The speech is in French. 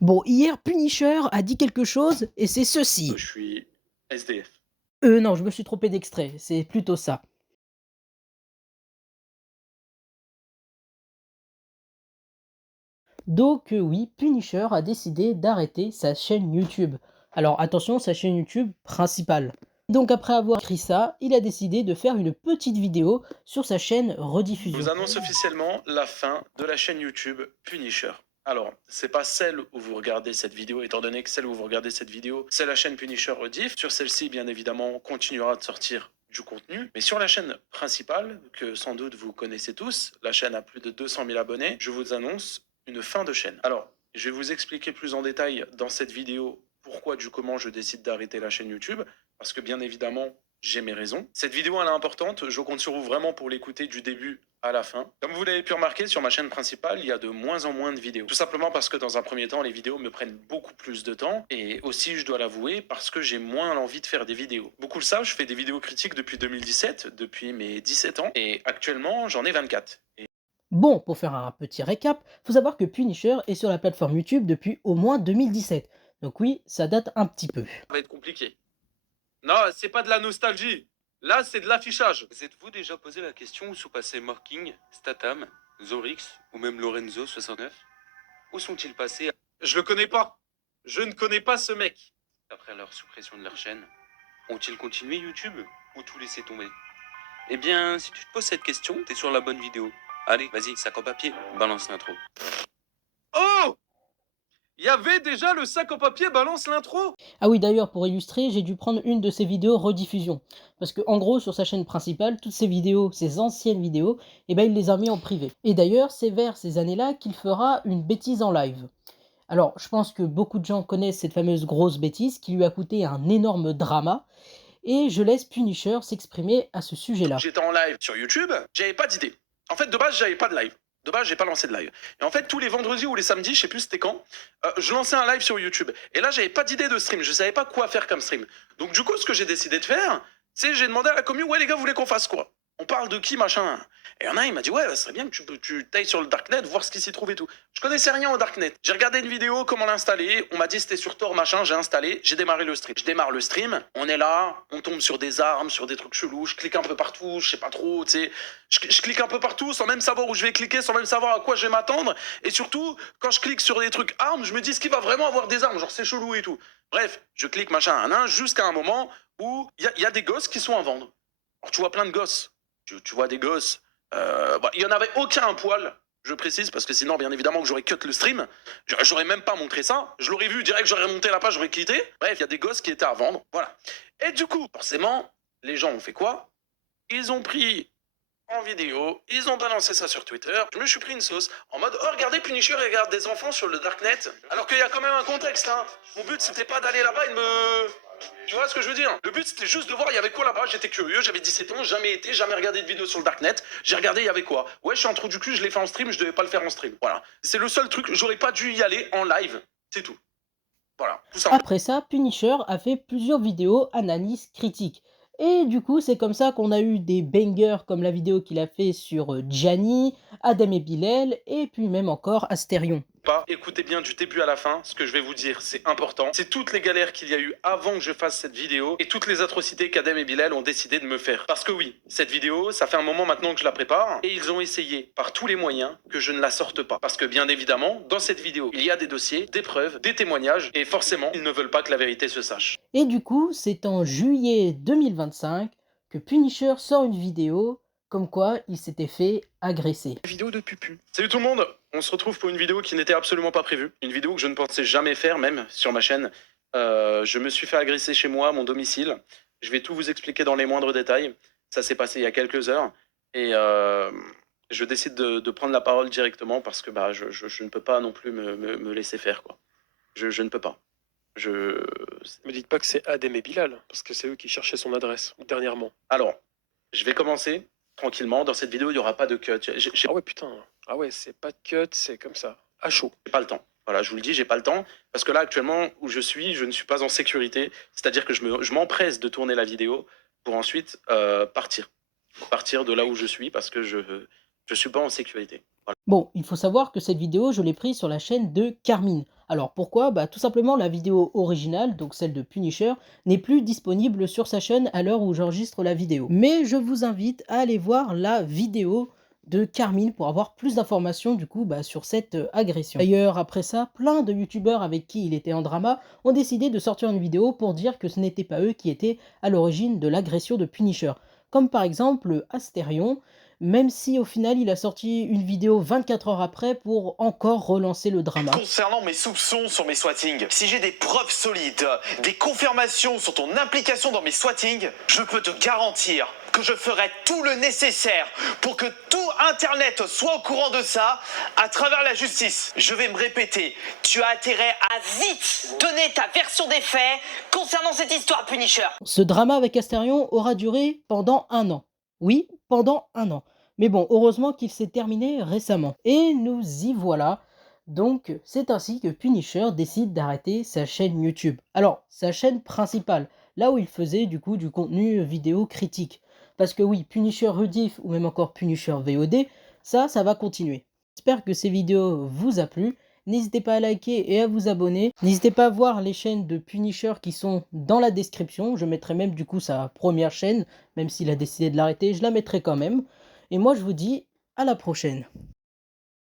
Bon, hier, Punisher a dit quelque chose et c'est ceci. Je suis SDF. Non, je me suis trompé d'extrait, c'est plutôt ça. Donc oui, Punisher a décidé d'arrêter sa chaîne YouTube. Alors attention, sa chaîne YouTube principale. Donc après avoir écrit ça, il a décidé de faire une petite vidéo sur sa chaîne Je rediffusion. vous annonce officiellement la fin de la chaîne YouTube Punisher. Alors, c'est pas celle où vous regardez cette vidéo, étant donné que celle où vous regardez cette vidéo, c'est la chaîne Punisher Rediff. Sur celle-ci, bien évidemment, on continuera de sortir du contenu. Mais sur la chaîne principale, que sans doute vous connaissez tous, la chaîne a plus de 200 000 abonnés, je vous annonce une fin de chaîne. Alors, je vais vous expliquer plus en détail dans cette vidéo pourquoi du comment je décide d'arrêter la chaîne YouTube. Parce que bien évidemment, j'ai mes raisons. Cette vidéo, elle est importante. Je compte sur vous vraiment pour l'écouter du début à la fin. Comme vous l'avez pu remarquer, sur ma chaîne principale, il y a de moins en moins de vidéos. Tout simplement parce que dans un premier temps, les vidéos me prennent beaucoup plus de temps. Et aussi, je dois l'avouer, parce que j'ai moins l'envie de faire des vidéos. Beaucoup le savent, je fais des vidéos critiques depuis 2017, depuis mes 17 ans. Et actuellement, j'en ai 24. Bon, pour faire un petit récap, faut savoir que Punisher est sur la plateforme YouTube depuis au moins 2017. Donc oui, ça date un petit peu. Ça va être compliqué. Non, c'est pas de la nostalgie. Là, c'est de l'affichage. Vous êtes-vous déjà posé la question où sont passés Morking, Statham, Zorix ou même Lorenzo 69? Où sont-ils passés? Je le connais pas. Je ne connais pas ce mec. Après leur suppression de leur chaîne, ont-ils continué YouTube ou tout laissé tomber? Eh bien, si tu te poses cette question, t'es sur la bonne vidéo. Allez, vas-y, sac en papier, balance l'intro. Oh! Il y avait déjà le sac en papier, balance l'intro! Ah oui, d'ailleurs, pour illustrer, j'ai dû prendre une de ses vidéos rediffusion. Parce que, en gros, sur sa chaîne principale, toutes ses vidéos, ses anciennes vidéos, eh ben, il les a mis en privé. Et d'ailleurs, c'est vers ces années-là qu'il fera une bêtise en live. Alors, je pense que beaucoup de gens connaissent cette fameuse grosse bêtise qui lui a coûté un énorme drama. Et je laisse Punisher s'exprimer à ce sujet-là. J'étais en live sur YouTube, j'avais pas d'idée. En fait, de base, j'avais pas de live. De base, j'ai pas lancé de live. Et en fait, tous les vendredis ou les samedis, je sais plus c'était quand, je lançais un live sur YouTube. Et là, j'avais pas d'idée de stream. Je savais pas quoi faire comme stream. Donc, du coup, ce que j'ai décidé de faire, c'est j'ai demandé à la commune, ouais, les gars, vous voulez qu'on fasse quoi? On parle de qui, machin? Et il y en a, il m'a dit, ouais, ça serait bien que tu tailles sur le Darknet, voir ce qui s'y trouve et tout. Je connaissais rien au Darknet. J'ai regardé une vidéo, comment l'installer. On m'a dit c'était sur Tor, machin, j'ai installé, j'ai démarré le stream. Je démarre le stream, on est là, on tombe sur des armes, sur des trucs chelous, je clique un peu partout, je sais pas trop, tu sais. Je clique un peu partout sans même savoir où je vais cliquer, sans même savoir à quoi je vais m'attendre. Et surtout, quand je clique sur des trucs armes, je me dis ce qui va vraiment avoir des armes, genre c'est chelou et tout. Bref, je clique machin, jusqu'à un moment où il y a des gosses qui sont à vendre. Alors tu vois plein de gosses. Tu vois des gosses. Il y en avait aucun à poil, je précise, parce que sinon, bien évidemment, que j'aurais cut le stream. J'aurais même pas montré ça. Je l'aurais vu direct, j'aurais monté la page, j'aurais quitté. Bref, il y a des gosses qui étaient à vendre. Voilà. Et du coup, forcément, les gens ont fait quoi? Ils ont pris en vidéo, ils ont balancé ça sur Twitter. Je me suis pris une sauce en mode, oh, regardez, Punisher regarde des enfants sur le Darknet. Alors qu'il y a quand même un contexte, hein. Mon but, c'était pas d'aller là-bas et de me. Tu vois ce que je veux dire? Le but, c'était juste de voir il y avait quoi là-bas. J'étais curieux, j'avais 17 ans, jamais été, jamais regardé de vidéo sur le Darknet. J'ai regardé il y avait quoi. Ouais, je suis un trou du cul, je l'ai fait en stream, je devais pas le faire en stream. Voilà. C'est le seul truc, j'aurais pas dû y aller en live. C'est tout. Voilà, tout simplement. Après ça, Punisher a fait plusieurs vidéos analyses critiques. Et du coup, c'est comme ça qu'on a eu des bangers comme la vidéo qu'il a fait sur Gianni, Adam et Bilal, et puis même encore Astérion. Pas. Écoutez bien du début à la fin, ce que je vais vous dire, c'est important. C'est toutes les galères qu'il y a eu avant que je fasse cette vidéo et toutes les atrocités qu'Adam et Bilal ont décidé de me faire. Parce que oui, cette vidéo, ça fait un moment maintenant que je la prépare et ils ont essayé par tous les moyens que je ne la sorte pas. Parce que bien évidemment, dans cette vidéo, il y a des dossiers, des preuves, des témoignages et forcément, ils ne veulent pas que la vérité se sache. Et du coup, c'est en juillet 2025 que Punisher sort une vidéo comme quoi il s'était fait agresser. Vidéo de Pupu. Salut tout le monde, on se retrouve pour une vidéo qui n'était absolument pas prévue. Une vidéo que je ne pensais jamais faire, même sur ma chaîne. Je me suis fait agresser chez moi, à mon domicile. Je vais tout vous expliquer dans les moindres détails. Ça s'est passé il y a quelques heures. Et je décide de prendre la parole directement parce que je ne peux pas non plus me laisser faire, quoi. Je ne peux pas. Je... Me dites pas que c'est Adem et Bilal, parce que c'est eux qui cherchaient son adresse, dernièrement. Alors, je vais commencer tranquillement. Dans cette vidéo, il n'y aura pas de cut. J'ai Ah ouais, putain. Ah ouais, c'est pas de cut, c'est comme ça. À chaud. pas le temps. Voilà, je vous le dis, j'ai pas le temps. Parce que là, actuellement, où je ne suis pas en sécurité. C'est-à-dire que je m'empresse de tourner la vidéo pour ensuite partir. Partir de là où je suis parce que je suis pas en sécurité. Voilà. Bon, il faut savoir que cette vidéo, je l'ai prise sur la chaîne de Carmine. Alors pourquoi? Bah tout simplement la vidéo originale, donc celle de Punisher, n'est plus disponible sur sa chaîne à l'heure où j'enregistre la vidéo. Mais je vous invite à aller voir la vidéo de Carmine pour avoir plus d'informations du coup sur cette agression. D'ailleurs après ça, plein de youtubeurs avec qui il était en drama ont décidé de sortir une vidéo pour dire que ce n'était pas eux qui étaient à l'origine de l'agression de Punisher. Comme par exemple Astérion, même si au final il a sorti une vidéo 24 heures après pour encore relancer le drama. Concernant mes soupçons sur mes swatings, si j'ai des preuves solides, des confirmations sur ton implication dans mes swatings, je peux te garantir que je ferai tout le nécessaire pour que tout Internet soit au courant de ça à travers la justice. Je vais me répéter, tu as intérêt à vite donner ta version des faits concernant cette histoire, Punisher. Ce drama avec Astérion aura duré pendant 1 an. Oui, pendant 1 an. Mais bon, heureusement qu'il s'est terminé récemment. Et nous y voilà. Donc, c'est ainsi que Punisher décide d'arrêter sa chaîne YouTube. Alors, sa chaîne principale, là où il faisait du coup du contenu vidéo critique. Parce que oui, Punisher Rediff ou même encore Punisher VOD, ça va continuer. J'espère que ces vidéos vous a plu. N'hésitez pas à liker et à vous abonner. N'hésitez pas à voir les chaînes de Punisher qui sont dans la description. Je mettrai même du coup sa première chaîne, même s'il a décidé de l'arrêter, je la mettrai quand même. Et moi je vous dis à la prochaine.